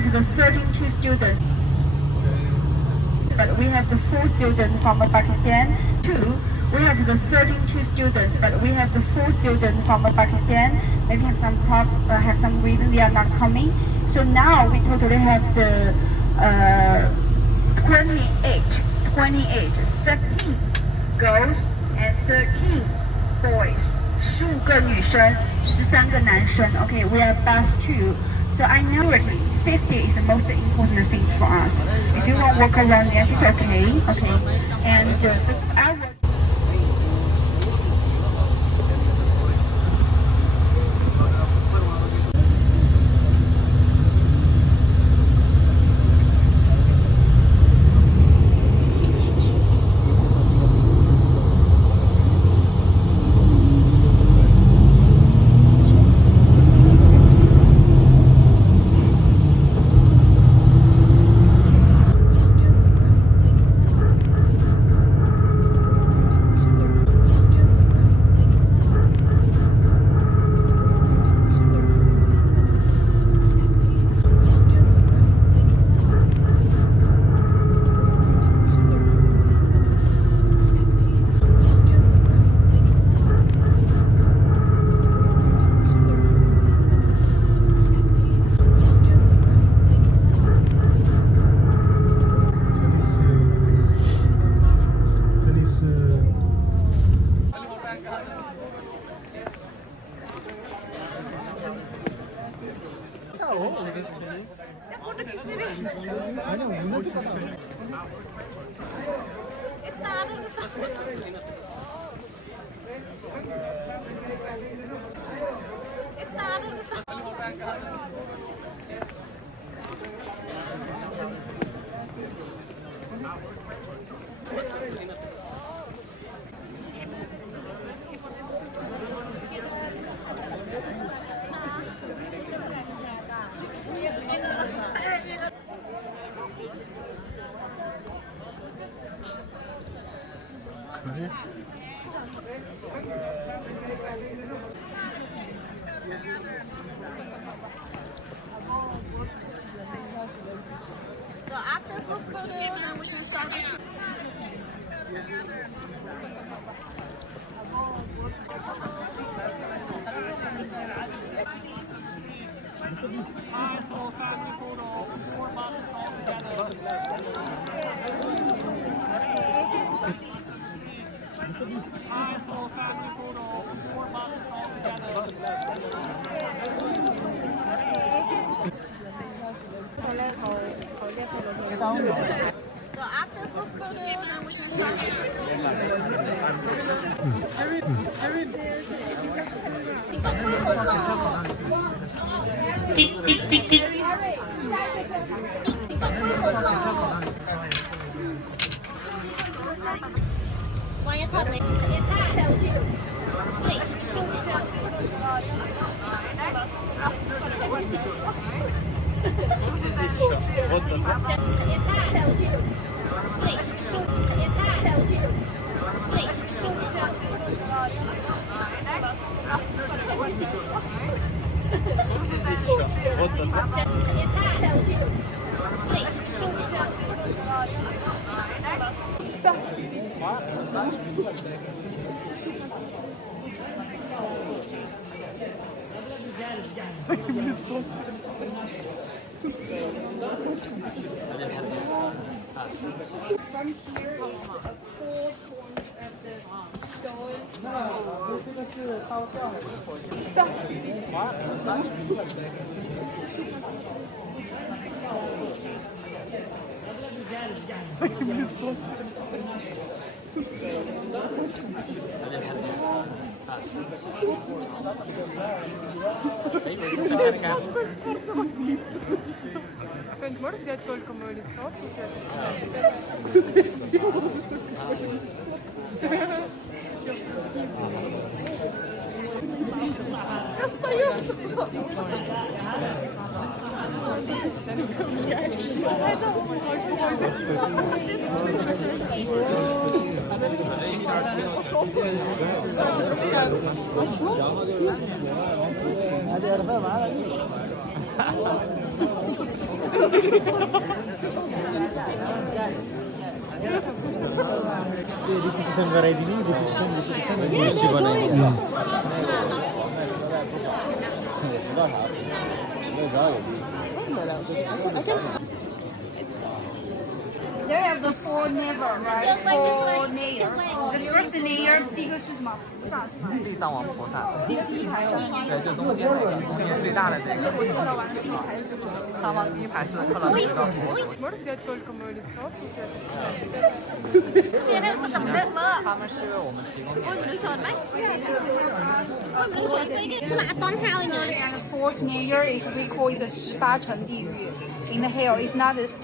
have the 32 students, but we have the 4 students from Pakistan. 2, we have the 32 students, but we have the 4 students from Pakistan. Maybe have some reason they are not coming. So now we totally have the 28, 15 girls and 13 boys. 15个女生，13个男生。Okay, we are best two. So I know safety is the most important thing for us. If you want to walk around, yes, it's okay. Okay, and I will. Кто-нибудь может взять только мое лицо? Я стою. Repetition गराइदिनु repetition history बनाइदिनु They have the four never, right? Four layer. The first layer 第一个是什么？菩萨是吗？地藏王菩萨，第一排的。对，就中间那个，中间最大的这个。我知道完了，第一排是什么？上方第一排是刻了十个佛祖。Можно взять только мое лицо? 他们是我们提供的。 And the fourth layer is we call it the 18层地狱 in the hell. It's not this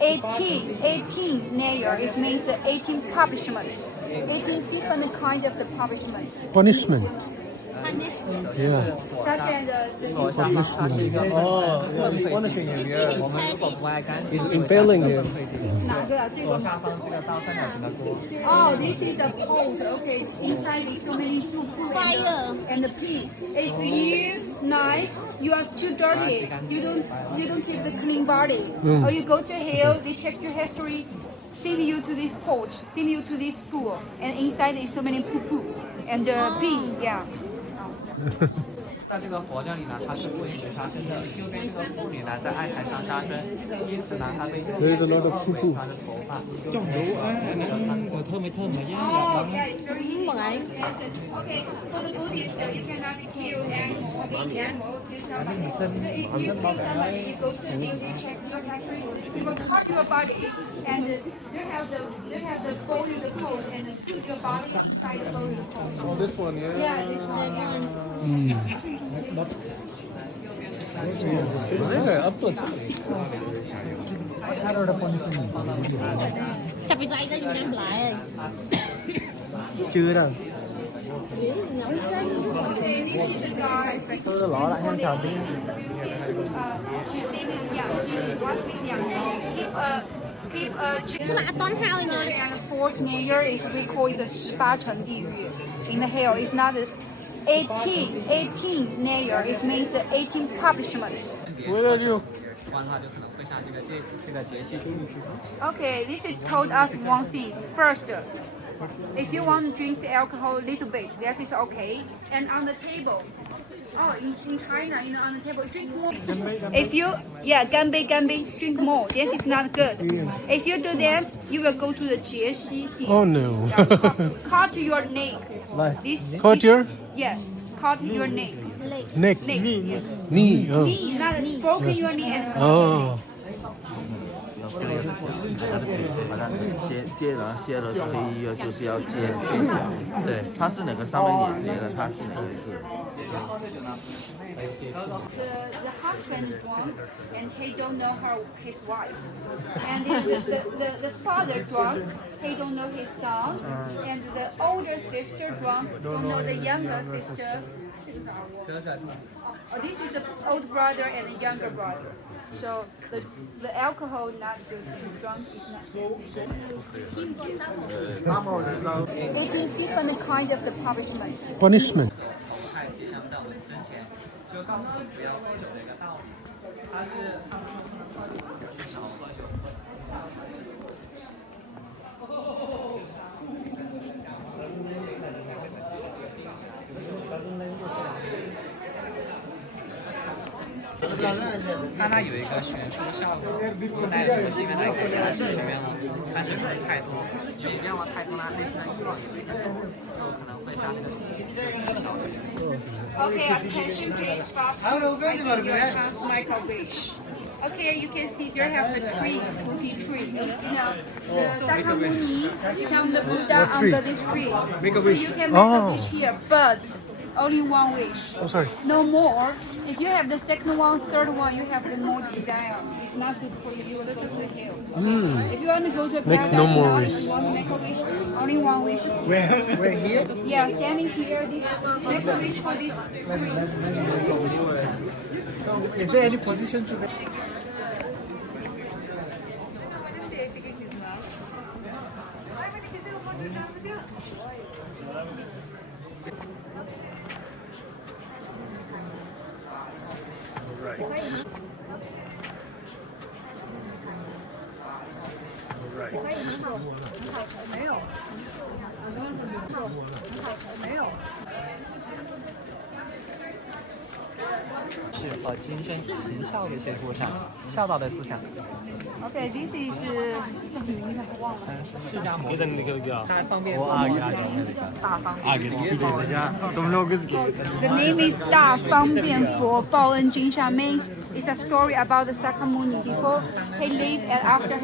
18 layer. It means 18 punishments, 18 different kind of the punishments. punishment yeah Such as the 左下方它是一个光的选演员，我们如果不爱干净， impaling it 哪个啊？这个吗？左下方这个倒三角形的锅。 Oh, this is a pot. Okay, inside is so many food and the pig. If you knife, you are too dirty. You don't keep the clean body. Or you go to hell, they check your history, send you to this pot, send you to this pool, and inside is so many poo poo and pig. Yeah. 在这个佛教里呢，它是不允许杀生的。右边这个妇女呢，在爱台上杀生，因此呢，她被There is a lot of poo-poo. 她的头发。 Oh, yeah, it's very important. Okay, for the Buddhist, you cannot kill animal, eat animal, kill somebody. So if you kill somebody, you go to the duty, check your history, you will cut your body, and they have the boil the coat and put your body inside the boil the coat. oh this one yeah Yeah, this one, yeah. Chặt bị dây ra dùng nhắm lại. chưa đâu Okay, this is a guy. Tôi lọ lại hen chào đi. His name is Yang. What is Yang? Keep And the fourth layer is we call it the 18层地狱 in the hell. It's not this 18 layer. It means 18 punishments. where are you 完的话就可能会像这个节气地狱去。 Okay, this is told us one thing. First, if you want to drink the alcohol a little bit, that is okay. And on the table, in China, on the table, drink more. If you, ganbei, drink more. This is not good. If you do that, you will go to the 节息地. oh no Cut your neck. This cut your yes, cut your neck. neck Neck. knee oh Knee, not broken your knee and oh 接了可以就是要接脚，对，它是哪个上面也斜了，它是哪个是？ the husband drunk and he don't know his wife, and then the father drunk, he don't know his son, and the older sister drunk don't know the younger sister. This is the old brother and the younger brother. So the alcohol not good, and drunk is not good. 18 different kind of the punishments. punishment 太吉祥在我们身前，就告诉你不要喝酒的一个道理。他们少喝酒。 它那有一个悬殊的效果，带着是因为它给它这边了，但是不是太多，就一定要太多，它内心的欲望有一个，就可能会像那个。 Okay, attention please, fast food. I know your chance, Michael Beach. Okay, you can see there have the tree, Fuki tree. You know, the Sakamuni become the Buddha under this tree. So you can make a wish here, but only one wish. oh sorry No more. If you have the second one, third one, you have the more desire. It's not good for you. You will go to hell. Okay? If you want to go to a Make paradise, no more now, wish. you want to make a wish, only one wish. where here Yeah, standing here, this, make a wish for this tree. is there any position to 是和精神行孝的一些故事，孝道的思想。 Okay, this is 释迦牟尼，它方便 大方便。The name is 大方便佛报恩金沙 means it's a story about the Sakamuni before he lived and after he